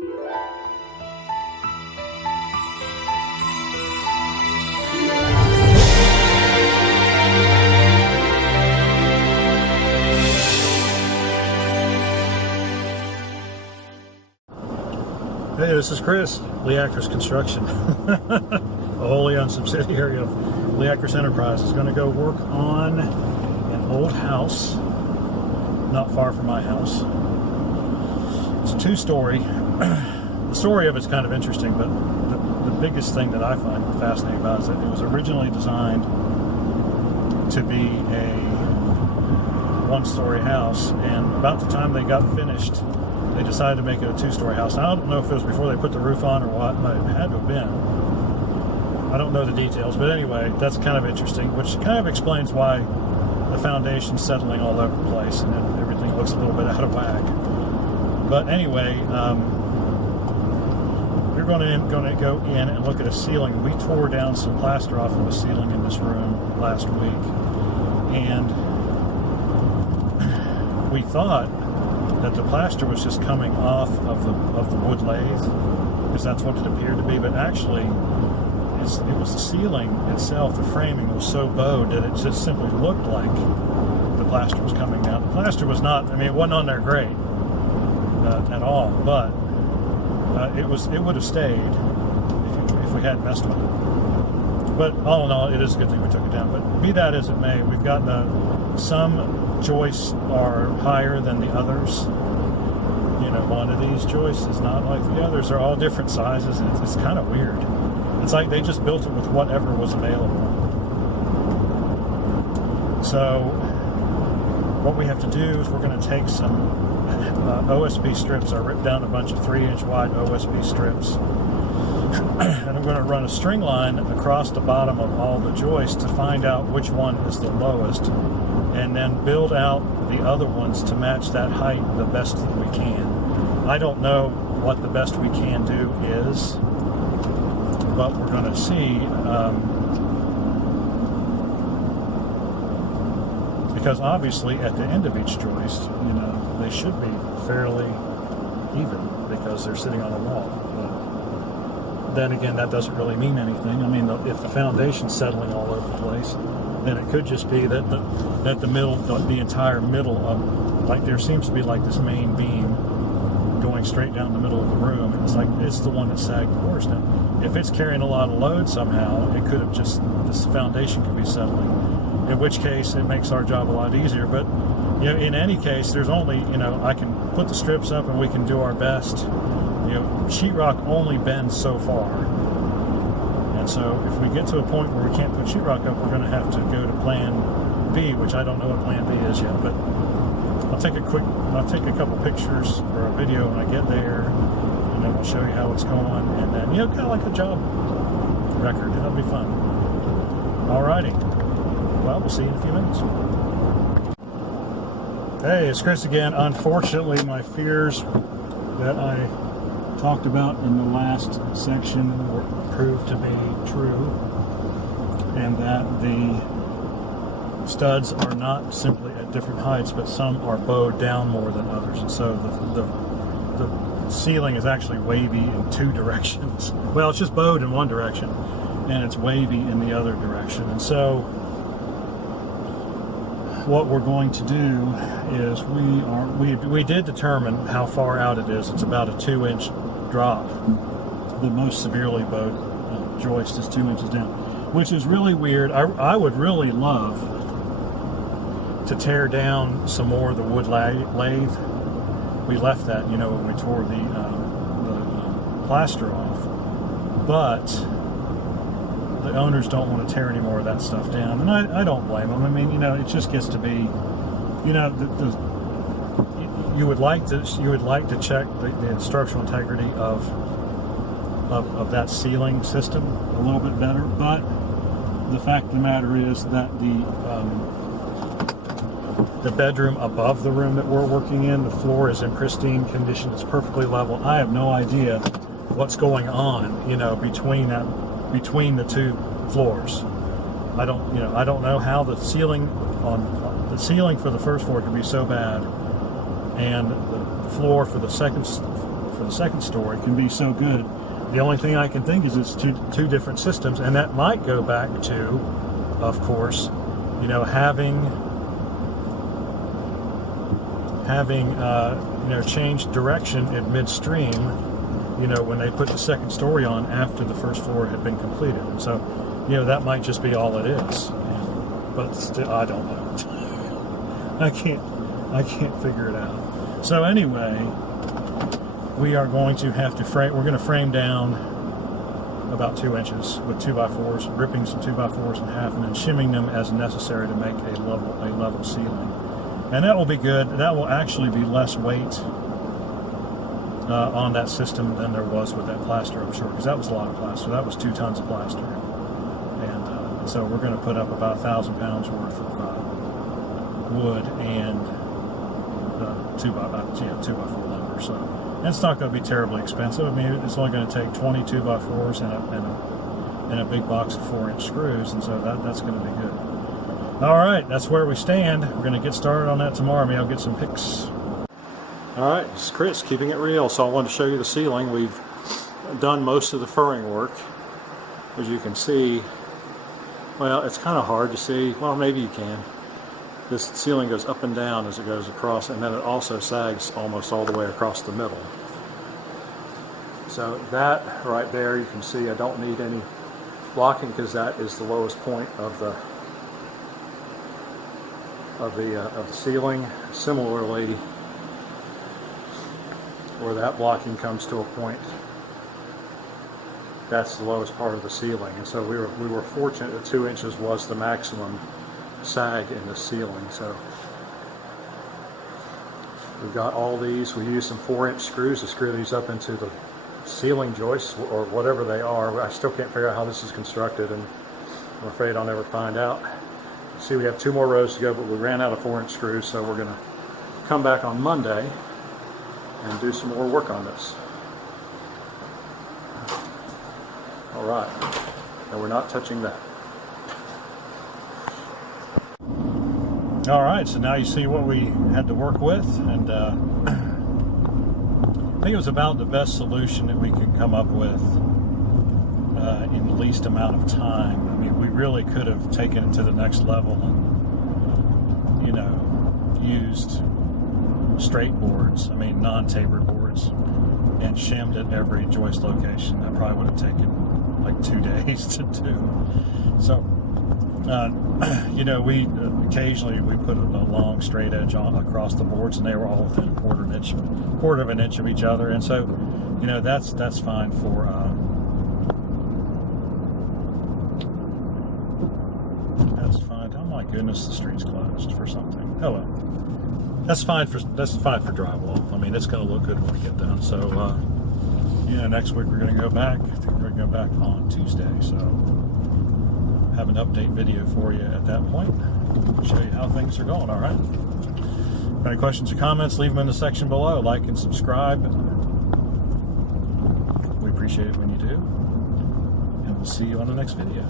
Hey, this is Chris, Lee Actors Construction, a wholly owned subsidiary of Lee Actors Enterprise. Is going to go work on an old house not far from my house. It's a two-story. The story of it's kind of interesting, but the biggest thing that I find fascinating about it is that it was originally designed to be a one-story house, and about the time they got finished, they decided to make it a two-story house. Now, I don't know if it was before they put the roof on or what, but it had to have been. I don't know the details, but anyway, that's kind of interesting, which kind of explains why the foundation's settling all over the place and everything looks a little bit out of whack. But anyway, we're going to go in and look at a ceiling. We tore down some plaster off of the ceiling in this room last week, and we thought that the plaster was just coming off of the wood lathe, because that's what it appeared to be, but actually it was the ceiling itself. The framing was so bowed that it just simply looked like the plaster was coming down. The plaster was not, I mean, it wasn't on there great at all, but it would have stayed if we hadn't messed with it. But all in all, it is a good thing we took it down. But be that as it may, we've got some joists are higher than the others. You know, one of these joists is not like the others. They're all different sizes, and it's kind of weird. It's like they just built it with whatever was available. So what we have to do is we're going to take some OSB strips. I ripped down a bunch of 3-inch wide OSB strips, and I'm going to run a string line across the bottom of all the joists to find out which one is the lowest, and then build out the other ones to match that height the best that we can. I don't know what the best we can do is, but we're going to see, because obviously at the end of each joist, you know, they should be fairly even because they're sitting on a wall. But then again, that doesn't really mean anything. I mean, if the foundation's settling all over the place, then it could just be that the middle, the entire middle of, like, there seems to be like this main beam going straight down the middle of the room, and it's like it's the one that sagged the worst. Now, if it's carrying a lot of load somehow, it could have just, this foundation could be settling, in which case it makes our job a lot easier. But you know, in any case, there's only, you know, I can put the strips up and we can do our best. You know, sheetrock only bends so far. And so if we get to a point where we can't put sheetrock up, we're going to have to go to plan B, which I don't know what plan B is yet, but I'll take a couple pictures or a video when I get there, and then we'll show you how it's going, and then, you know, kind of like a job record. It'll be fun. Alrighty. Well, we'll see you in a few minutes. Hey, it's Chris again. Unfortunately, my fears that I talked about in the last section were proved to be true, and that the studs are not simply at different heights, but some are bowed down more than others, and so the ceiling is actually wavy in two directions. Well, it's just bowed in one direction, and it's wavy in the other direction. And so what we're going to do is we did determine how far out it is. It's about a 2-inch drop. The most severely bowed joist is 2 inches down, which is really weird. I would really love to tear down some more of the wood lathe. We left that, you know, when we tore the plaster off, but the owners don't want to tear any more of that stuff down, and I don't blame them. I mean, you know, it just gets to be, you know, you would like to check the structural integrity of that ceiling system a little bit better, but the fact of the matter is that the bedroom above the room that we're working in, the floor is in pristine condition. It's perfectly level. I have no idea what's going on, you know, between the two floors. I don't know how the ceiling for the first floor could be so bad, and the floor for the second for the second story can be so good. The only thing I can think is it's two different systems, and that might go back to, of course, you know, having you know, changed direction at midstream, you know, when they put the second story on after the first floor had been completed. And so, you know, that might just be all it is. But still, I don't know. I can't figure it out. So anyway, we are going to have to frame. We're going to frame down about 2 inches with 2x4s, ripping some 2x4s in half, and then shimming them as necessary to make a level ceiling. And that will be good. That will actually be less weight on that system than there was with that plaster, I'm sure, because that was a lot of plaster. That was 2 tons of plaster. And so we're going to put up about 1,000 pounds worth of wood and 2x4 lumber. So, and it's not going to be terribly expensive. I mean, it's only going to take 20 2x4s and a big box of 4-inch screws, and so that's going to be good. All right, that's where we stand. We're going to get started on that tomorrow. Maybe I'll get some pics. All right, it's Chris, keeping it real. So I wanted to show you the ceiling. We've done most of the furring work. As you can see, well, it's kind of hard to see. Well, maybe you can. This ceiling goes up and down as it goes across, and then it also sags almost all the way across the middle. So that right there, you can see I don't need any blocking because that is the lowest point of the ceiling. Similarly, where that blocking comes to a point, that's the lowest part of the ceiling. And so we were fortunate that 2 inches was the maximum sag in the ceiling. So we've got all these. We used some 4-inch screws to screw these up into the ceiling joists or whatever they are. I still can't figure out how this is constructed, and I'm afraid I'll never find out. See, we have 2 more rows to go, but we ran out of 4-inch screws, so we're going to come back on Monday and do some more work on this. All right, and we're not touching that. All right, so now you see what we had to work with, and I think it was about the best solution that we could come up with in the least amount of time. I mean, we really could have taken it to the next level and, you know, used straight boards, I mean non-tapered boards, and shimmed at every joist location. That probably would have taken like 2 days to do. So, you know, we occasionally put a long straight edge on across the boards, and they were all within a quarter of an inch of each other. And so, you know, that's fine for that's fine. Oh my goodness, the street's closed for something. Oh well, that's fine for drywall. I mean, it's going to look good when we get done. So, yeah, next week we're going to go back. I think we're going to go back on Tuesday. So, have an update video for you at that point. Show you how things are going. All right. If any questions or comments, leave them in the section below. Like and subscribe. We appreciate it when you do. And we'll see you on the next video.